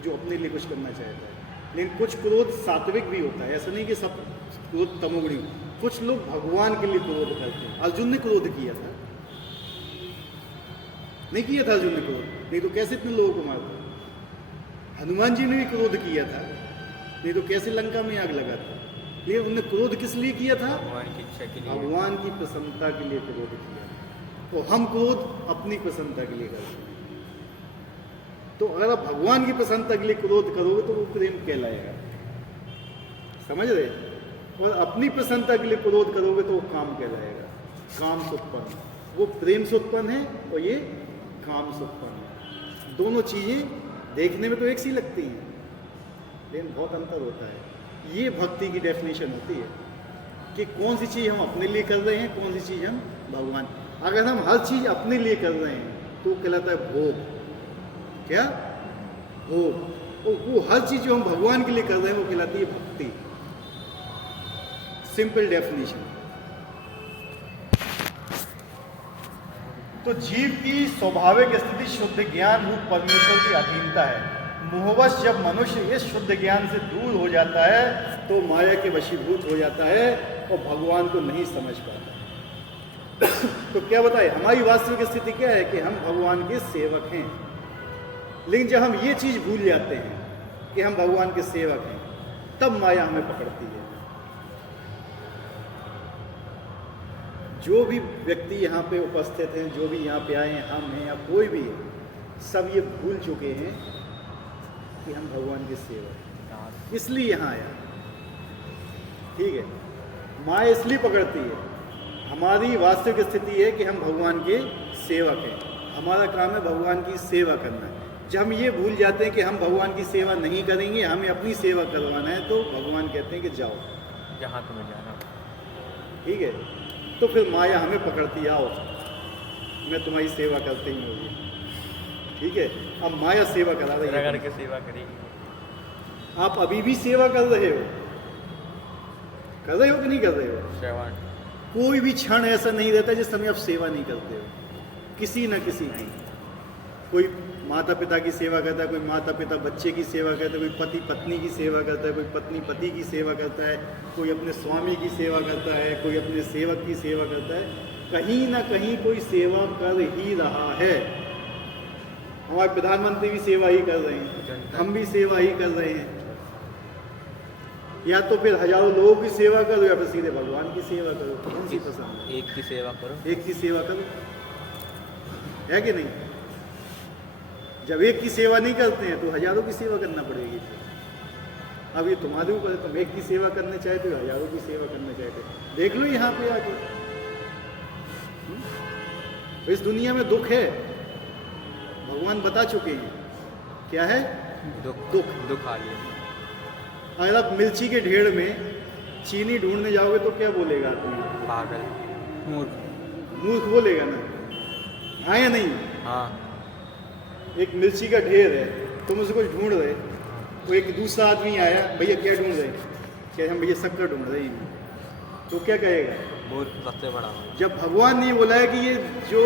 जो अपने लिए कुछ करना चाहता है, लेकिन कुछ क्रोध सात्विक भी होता है। ऐसा नहीं कि सब क्रोध तमोगुणी। कुछ लोग भगवान के लिए क्रोध करते हैं। अर्जुन ने क्रोध किया था, नहीं किया था अर्जुन ने क्रोध? नहीं तो कैसे इतने लोगों को मारता? हनुमान जी ने भी क्रोध किया था, नहीं तो कैसे लंका में आग लगा था? लेकिन उन्होंने क्रोध किस लिए किया था? भगवान की इच्छा के लिए। भगवान की प्रसन्नता के लिए क्रोध किया। तो हम क्रोध अपनी प्रसन्नता के लिए करते हैं। तो अगर आप भगवान की प्रसन्नता के लिए क्रोध करोगे तो वो प्रेम कहलाएगा, समझ रहे? और अपनी प्रसन्नता के लिए क्रोध करोगे तो वो काम कहलाएगा, काम से उत्पन्न। वो प्रेम से उत्पन्न है और ये काम से उत्पन्न है। दोनों चीजें देखने में तो एक सी लगती हैं, लेकिन बहुत अंतर होता है। ये भक्ति की डेफिनेशन होती है कि कौन सी चीज़ हम अपने लिए कर रहे हैं, कौन सी चीज़ हम भगवान। अगर हम हर चीज़ अपने लिए कर रहे हैं तो कहलाता है भोग। क्या? भोग। और वो हर चीज़ जो हम भगवान के लिए कर रहे हैं वो कहलाती है भक्ति। Simple definition. तो जीव की स्वाभाविक स्थिति शुद्ध ज्ञान रूप परमेश्वर की अधीनता है। मोहवश जब मनुष्य इस शुद्ध ज्ञान से दूर हो जाता है तो माया के वशीभूत हो जाता है और भगवान को नहीं समझ पाता। तो क्या बताए, हमारी वास्तविक स्थिति क्या है कि हम भगवान के सेवक हैं। लेकिन जब हम ये चीज भूल जाते हैं कि हम भगवान के सेवक हैं, तब माया हमें पकड़ती है। जो भी व्यक्ति यहाँ पे उपस्थित हैं, जो भी यहाँ पे आए हैं, हम हैं या कोई भी है, सब ये भूल चुके हैं कि हम भगवान के सेवक हैं, इसलिए यहाँ आया। ठीक है, माया इसलिए पकड़ती है। हमारी वास्तविक स्थिति है कि हम भगवान के सेवक हैं, हमारा काम है भगवान की सेवा करना है। जब हम ये भूल जाते हैं कि हम भगवान की सेवा नहीं करेंगे, हमें अपनी सेवा करवाना है, तो भगवान कहते हैं कि जाओ जहाँ तुम्हें जाना। ठीक है, तो फिर माया हमें पकड़ती, आओ मैं तुम्हारी सेवा करते ही होगी। ठीक है, अब माया सेवा करा रही है, के सेवा करेगी। आप अभी भी सेवा कर रहे हो कि नहीं कर रहे हो? श्रवण। कोई भी क्षण ऐसा नहीं रहता जिस समय आप सेवा नहीं करते हो, किसी न किसी की। कोई माता पिता की सेवा करता है, कोई माता पिता बच्चे की सेवा करता है, कोई पति पत्नी की सेवा करता है, कोई पत्नी पति की सेवा करता है, कोई अपने स्वामी की सेवा करता है, कोई अपने सेवक की सेवा करता है। कहीं ना कहीं कोई सेवा कर ही रहा है। हमारे प्रधानमंत्री भी सेवा ही कर रहे हैं, हम भी सेवा ही कर रहे हैं। या तो फिर हजारों लोगों की सेवा करो या फिर सीधे भगवान की सेवा करो। कौन सी पसंद है? एक की सेवा करो। एक की सेवा करो, है कि नहीं? जब एक की सेवा नहीं करते हैं तो हजारों की सेवा करना पड़ेगी। अब ये तुम्हारे ऊपर है, तुम एक की सेवा करना चाहते हो, हजारों की सेवा करना चाहते हो। देख लो यहाँ पे आके, इस दुनिया में दुख है, भगवान बता चुके हैं क्या है। दुख आ लिया। अगर आप मिर्ची के ढेर में चीनी ढूंढने जाओगे तो क्या बोलेगा आदमी? पागल, मूर्ख बोलेगा ना, हाँ या नहीं? हाँ। एक मिर्ची का ढेर है, तुम उसको कुछ ढूंढ रहे, तो एक दूसरा आदमी आया, भैया क्या ढूंढ रहे? क्या हम भैया शक्कर ढूंढ रहे हैं, तो क्या कहेगा? मूर्ख सबसे बड़ा। जब भगवान ने बोला है कि ये जो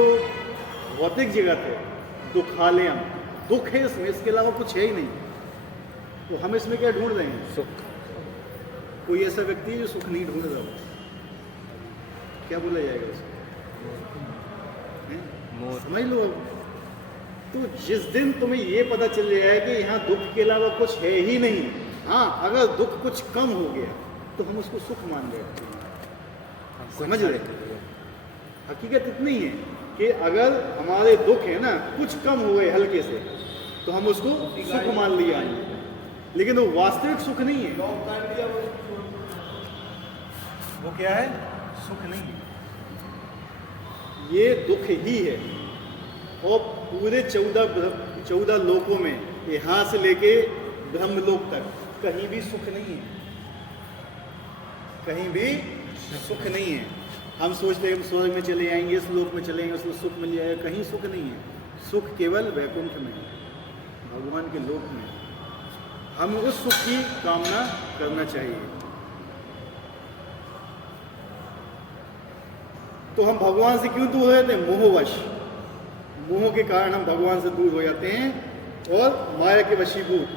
भौतिक जगत है दुखालयम, दुख है इसमें, इसके अलावा कुछ है ही नहीं, तो हम इसमें क्या ढूंढ रहे हैं? सुख। कोई ऐसा व्यक्ति है जो सुख नहीं ढूंढ रहा हो, क्या बोला जाएगा उसको? समझ लो। अब तो जिस दिन तुम्हें ये पता चल जाए कि यहाँ दुख के अलावा कुछ है ही नहीं, हाँ अगर दुख कुछ कम हो गया तो हम उसको सुख मान बैठते हैं। समझ रहे? हकीकत इतनी है कि अगर हमारे दुख है ना कुछ कम हो गए हल्के से, तो हम उसको सुख मान लिया, लेकिन वो वास्तविक सुख नहीं है। वो क्या है? सुख नहीं है, ये दुख ही है। और पूरे 14 लोकों में, यहाँ से लेके ब्रह्मलोक तक कहीं भी सुख नहीं है, कहीं भी सुख नहीं है। हम सोचते हैं हम स्वर्ग में चले जाएंगे, इस लोक में चलेंगे, उसमें सुख मिल जाएगा, कहीं सुख नहीं है। सुख केवल वैकुंठ में है, भगवान के लोक में। हम उस सुख की कामना करना चाहिए। तो हम भगवान से क्यों दूर रहते हैं? मोहवश। मोह के कारण हम भगवान से दूर हो जाते हैं और माया के वशीभूत।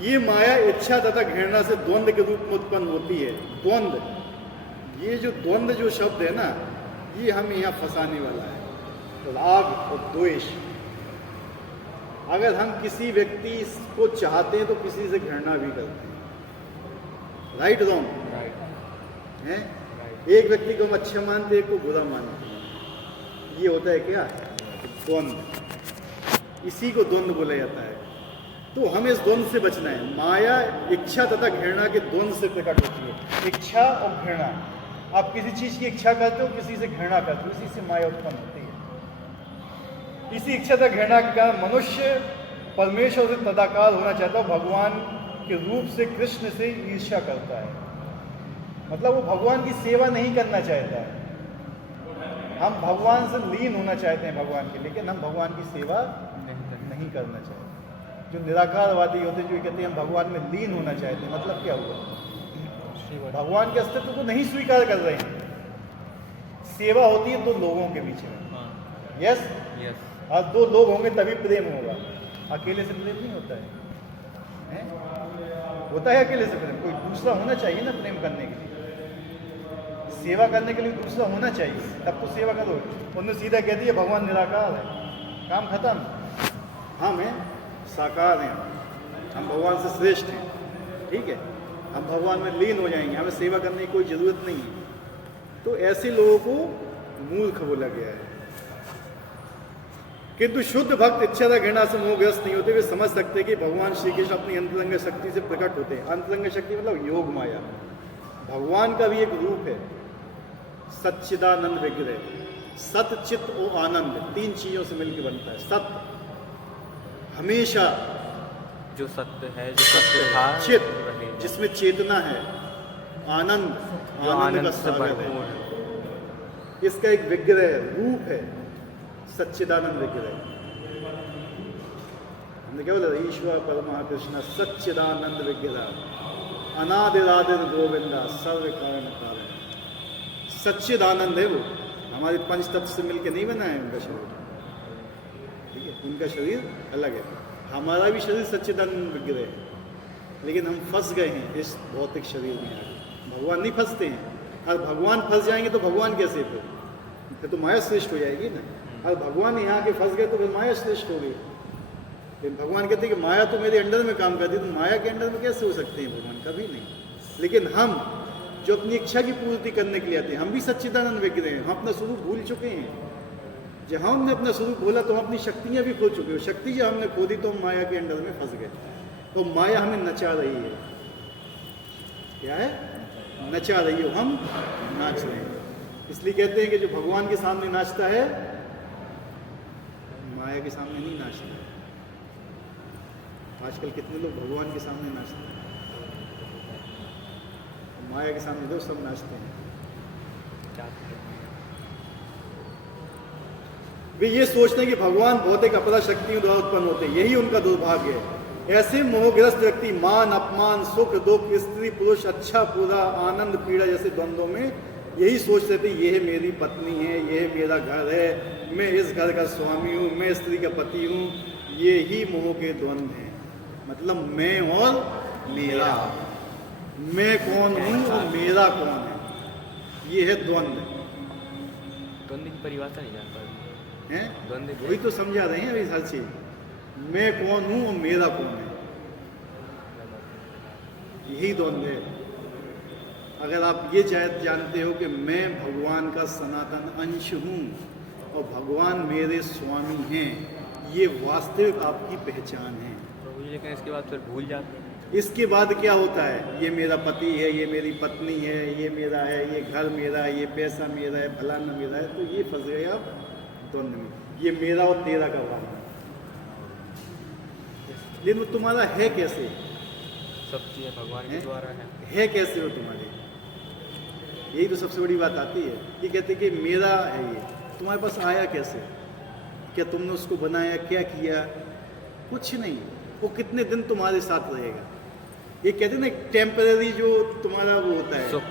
ये माया इच्छा तथा घृणा से द्वंद्व के रूप में उत्पन्न होती है। द्वंद्व, ये जो द्वंद्व जो शब्द है ना, ये हमें यहाँ फंसाने वाला है। राग और द्वेष, अगर हम किसी व्यक्ति को चाहते हैं तो किसी से घृणा भी करते हैं। राइट रॉन्ग है? एक व्यक्ति को हम अच्छा मानते हैं, एक को बुरा मानते हैं। ये होता है क्या? द्वंद्व। इसी को द्वंद्व बोला जाता है। तो हमें इस द्वंद्व से बचना है। माया इच्छा तथा घृणा के द्वंद्व से प्रकट होती है। इच्छा और घृणा, आप किसी चीज की इच्छा करते हो, किसी से घृणा करते हो, इसी से माया उत्पन्न होती है। इसी इच्छा तथा घृणा के कारण मनुष्य परमेश्वर से तदाकार होना चाहता है, भगवान के रूप से कृष्ण से ईर्ष्या करता है। मतलब वो भगवान की सेवा नहीं करना चाहता है। हम भगवान से लीन होना चाहते हैं भगवान के, लेकिन हम भगवान की सेवा नहीं करना चाहते। जो निराकारवादी होते हैं, जो कहते हैं हम भगवान में लीन होना चाहते हैं, मतलब क्या हुआ? भगवान के अस्तित्व को नहीं स्वीकार कर रहे हैं। सेवा होती है दो लोगों के बीच में। यस, और दो लोग होंगे तभी प्रेम होगा। अकेले से प्रेम नहीं होता है, होता है अकेले से प्रेम। कोई दूसरा होना चाहिए ना प्रेम करने के लिए, सेवा करने के लिए दूसरा होना चाहिए, तब तो सेवा करो। उन्होंने सीधा कह दिया भगवान निराकार है, काम खत्म। हम हैं साकार हैं, हम भगवान से श्रेष्ठ हैं, ठीक है, हम भगवान में लीन हो जाएंगे, हमें सेवा करने की कोई ज़रूरत नहीं है। तो ऐसे लोगों को मूर्ख बोला गया है। किंतु शुद्ध भक्त इच्छा तथा घृणा से मोहग्रस्त नहीं होते। वे समझ सकते हैं कि भगवान श्री कृष्ण अपनी अंतरंग शक्ति से प्रकट होते हैं। अंतरंग शक्ति मतलब योग माया। भगवान का भी एक रूप है, सच्चिदानंद विग्रह। सत, चित्त और आनंद, तीन चीजों से मिलकर बनता है। सत्य हमेशा, जो सत्य है, जो सत्य था, चित्त जिसमें चेतना है, आनंद, आनंद का सागर है। इसका एक विग्रह रूप है, सच्चिदानंद विग्रह। हमने क्या बोला? ईश्वर परमा कृष्ण सच्चिदानंद विग्रह, अनादिरादिर गोविंदा, सर्व कारण कारण। सच्चिदानंद है वो, हमारे पंच तत्व से मिलकर नहीं बना है उनका शरीर, ठीक है, उनका शरीर अलग है। हमारा भी शरीर सच्चिदानंद विग्रह है, लेकिन हम फंस गए हैं इस भौतिक शरीर में आगे। भगवान नहीं फंसते हैं। अगर भगवान फंस जाएंगे तो भगवान कैसे? फिर तो माया श्रेष्ठ हो जाएगी ना। अगर भगवान यहाँ के फंस गए तो फिर माया श्रेष्ठ हो गई। लेकिन भगवान कहते हैं कि माया तो मेरे अंडर में काम करती है, तो माया के अंडर में कैसे हो सकते हैं भगवान? कभी नहीं। लेकिन हम जो अपनी इच्छा की पूर्ति करने के लिए आते हैं, हम भी सच्चिदानंद विग्रह हैं। हम अपना स्वरूप भूल चुके हैं। जब हमने अपना स्वरूप भूला तो हम अपनी शक्तियाँ भी खो चुके हैं। शक्ति जब हमने खो दी तो हम माया के अंडर में फंस गए। तो माया हमें नचा रही है। क्या है? नचा रही है, हम नाच रहे हैं। इसलिए कहते हैं कि जो भगवान के सामने नाचता है, माया के सामने नहीं नाचता है। आजकल कितने लोग भगवान के सामने नाचते हैं, माया के सामने तो सब नाचते हैं। वे ये सोचते हैं कि भगवान भौतिक अपरा शक्तियों द्वारा उत्पन्न होते हैं, यही उनका दुर्भाग्य है। ऐसे मोहग्रस्त व्यक्ति मान अपमान, सुख दुख, स्त्री पुरुष, अच्छा बुरा, आनंद पीड़ा जैसे द्वंद्वों में यही सोचते थे, यह मेरी पत्नी है, यह मेरा घर है, मैं इस घर का स्वामी हूँ, मैं स्त्री का पति हूँ। ये ही मोह के द्वंद्व हैं। मतलब मैं और मेरा, मैं कौन हूँ और मेरा कौन है, ये है द्वंद्व। द्वंद्व की परिभाषा नहीं जानता हैं? द्वंद्व वही तो समझा रहे हैं अभी हर चीज। मैं कौन हूँ और मेरा कौन है, यही द्वंद्व है। अगर आप ये जानते हो कि मैं भगवान का सनातन अंश हूँ और भगवान मेरे स्वामी हैं, ये वास्तविक आपकी पहचान है। लेकिन इसके बाद फिर भूल जाते हैं। इसके बाद क्या होता है? ये मेरा पति है, ये मेरी पत्नी है, ये मेरा है, ये घर मेरा है, ये पैसा मेरा है, फलाना मेरा है। तो ये फंस गए आप द्वंद्व में। ये मेरा और तेरा का वादा, लेकिन वो तुम्हारा है कैसे? सब चीज़ें भगवान के द्वारा है कैसे हो तुम्हारे? यही तो सबसे बड़ी बात आती है। ये कहते कि मेरा है, ये तुम्हारे पास आया कैसे? क्या तुमने उसको बनाया? क्या किया? कुछ नहीं। वो कितने दिन तुम्हारे साथ रहेगा? ये कहते ना टेम्पररी, जो तुम्हारा वो होता है सुख,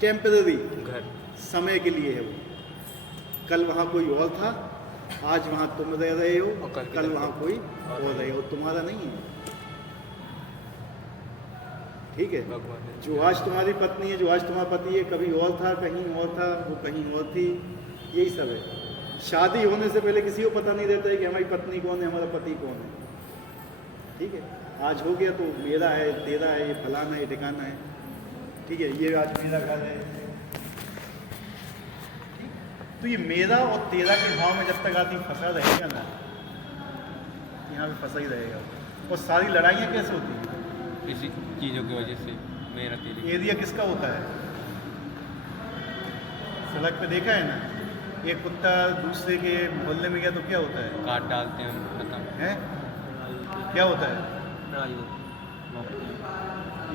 टेम्पररी घर, समय के लिए है वो। कल वहाँ कोई और था, आज वहाँ तुम रह रहे हो, और कल की कल तरह वहाँ कोई और हो रहे हो, तुम्हारा नहीं है। ठीक है, भगवान ने जो आज तुम्हारी पत्नी है, जो आज तुम्हारा पति है, कभी और था, कहीं और था, वो कहीं और थी, यही सब है। शादी होने से पहले किसी को पता नहीं रहता है कि हमारी पत्नी कौन है, हमारा पति कौन है। ठीक है, आज हो गया तो मेरा है, तेरा है, ये फलाना है, ठिकाना है। ठीक है, ये आज मेरा घर है। ठीक? तो ये मेरा और तेरा के भाव में जब तक आदमी फंसा रहेगा ना, यहाँ पे फंसा ही रहेगा। और सारी लड़ाइयाँ कैसे होती हैं? इसी चीज़ों की वजह से मेरा तेरी एरिया किसका होता है? सड़क पे देखा है ना, एक कुत्ता दूसरे के मोहल्ले में गया तो क्या होता है? काट डालते हैं, खत्म हैं? क्या होता है? लड़ाई होती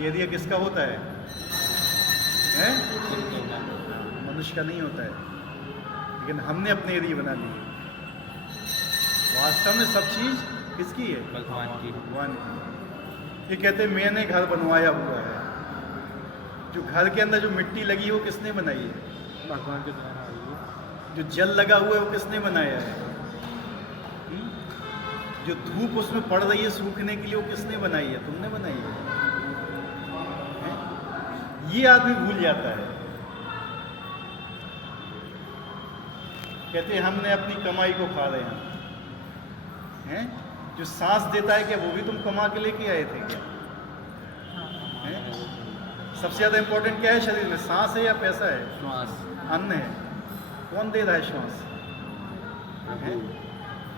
एरिया किसका होता है? हैं? है। मनुष्य का नहीं होता है, लेकिन हमने अपने एरिया बना लिए। वास्तव में सब चीज़ किसकी है? भगवान की। भगवान की। ये कहते हैं मैंने घर बनवाया हुआ है। जो घर के अंदर जो मिट्टी लगी है वो किसने बनाई है? भगवान के द्वारा आई है। जो जल लगा हुआ है वो किसने बनाया है? जो धूप उसमें पड़ रही है सूखने के लिए वो किसने बनाई है? तुमने बनाई है। हैं? ये आदमी भूल जाता है। कहते हैं हमने अपनी कमाई को खा रहे हैं। जो सांस देता है क्या वो भी तुम कमा के लेके आए थे क्या? हैं? सबसे ज़्यादा इंपॉर्टेंट क्या है शरीर में, सांस है या पैसा है? श्वास। अन्न है। कौन दे रहा है श्वास? हैं?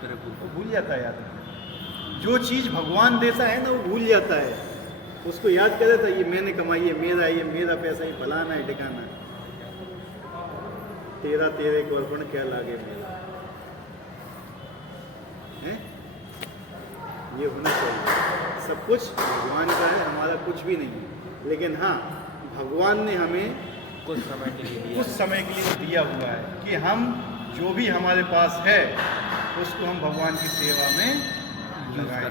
प्रभु। वो भूल जाता है आदमी। जो चीज़ भगवान देता है ना वो भूल जाता है। उसको याद कर देता है ये मैंने कमाई है, मेरा है, ये मेरा पैसा है, फलाना है, ठिकाना है। तेरा तेरे को अर्पण क्या लागे मेरा। हैं? ये होना चाहिए। सब कुछ भगवान का है, हमारा कुछ भी नहीं है। लेकिन हाँ, भगवान ने हमें कुछ समय के लिए दिया। कुछ समय के लिए दिया हुआ है कि हम जो भी हमारे पास है उसको हम भगवान की सेवा में लगाएं,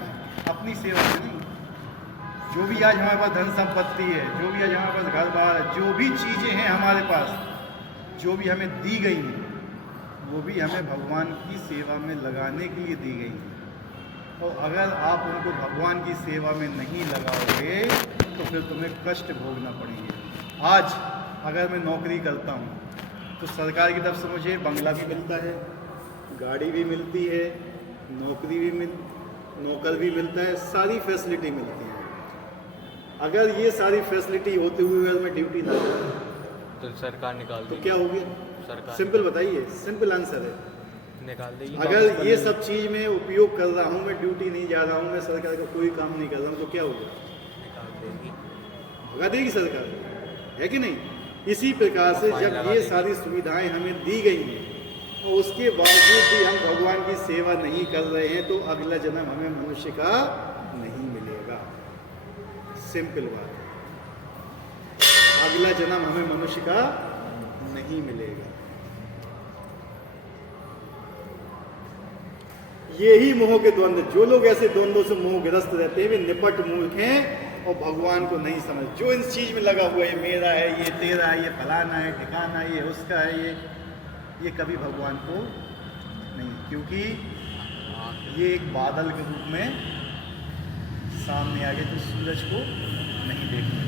अपनी सेवा में नहीं। जो भी आज हमारे पास धन संपत्ति है, जो भी आज हमारे पास घर बार है, जो भी चीज़ें हैं हमारे पास, जो भी हमें दी गई हैं, वो भी हमें भगवान की सेवा में लगाने के लिए दी गई हैं। और अगर आप उनको भगवान की सेवा में नहीं लगाओगे तो फिर तुम्हें कष्ट भोगना पड़ेंगे। आज अगर मैं नौकरी करता हूँ तो सरकार की तरफ से मुझे बंगला भी मिलता है, गाड़ी भी मिलती है, नौकरी भी नौकर भी मिलता है, सारी फैसिलिटी मिलती है। अगर ये सारी फैसिलिटी होते हुए अगर मैं ड्यूटी ना करूँ तो सरकार निकाल तो देगी। क्या हो गया? सरकार सिंपल बताइए, सिंपल आंसर है। निकाल देगी। अगर ये सब चीज़ मैं उपयोग कर रहा हूँ, मैं ड्यूटी नहीं जा रहा हूँ, मैं सरकार का कोई काम नहीं कर रहा हूँ, तो क्या होगा? निकाल देगी। भगा देगी सरकार, है कि नहीं? इसी प्रकार से फाइन जब लगा ये देगी। सारी सुविधाएं हमें दी गई हैं और उसके बावजूद भी हम भगवान की सेवा नहीं कर रहे हैं तो अगला जन्म हमें मनुष्य का नहीं मिलेगा। सिंपल बात है, अगला जन्म हमें मनुष्य का नहीं मिलेगा। यही मोह के द्वंद्व, जो लोग ऐसे द्वंद्वों से मोहग्रस्त रहते हैं वे निपट मूर्ख हैं और भगवान को नहीं समझ। जो इस चीज में लगा हुआ है, ये मेरा है, ये तेरा है, ये फलाना है, ठिकाना है, ये उसका है, ये कभी भगवान को नहीं, क्योंकि ये एक बादल के रूप में सामने आ गए तो सूरज को नहीं देखने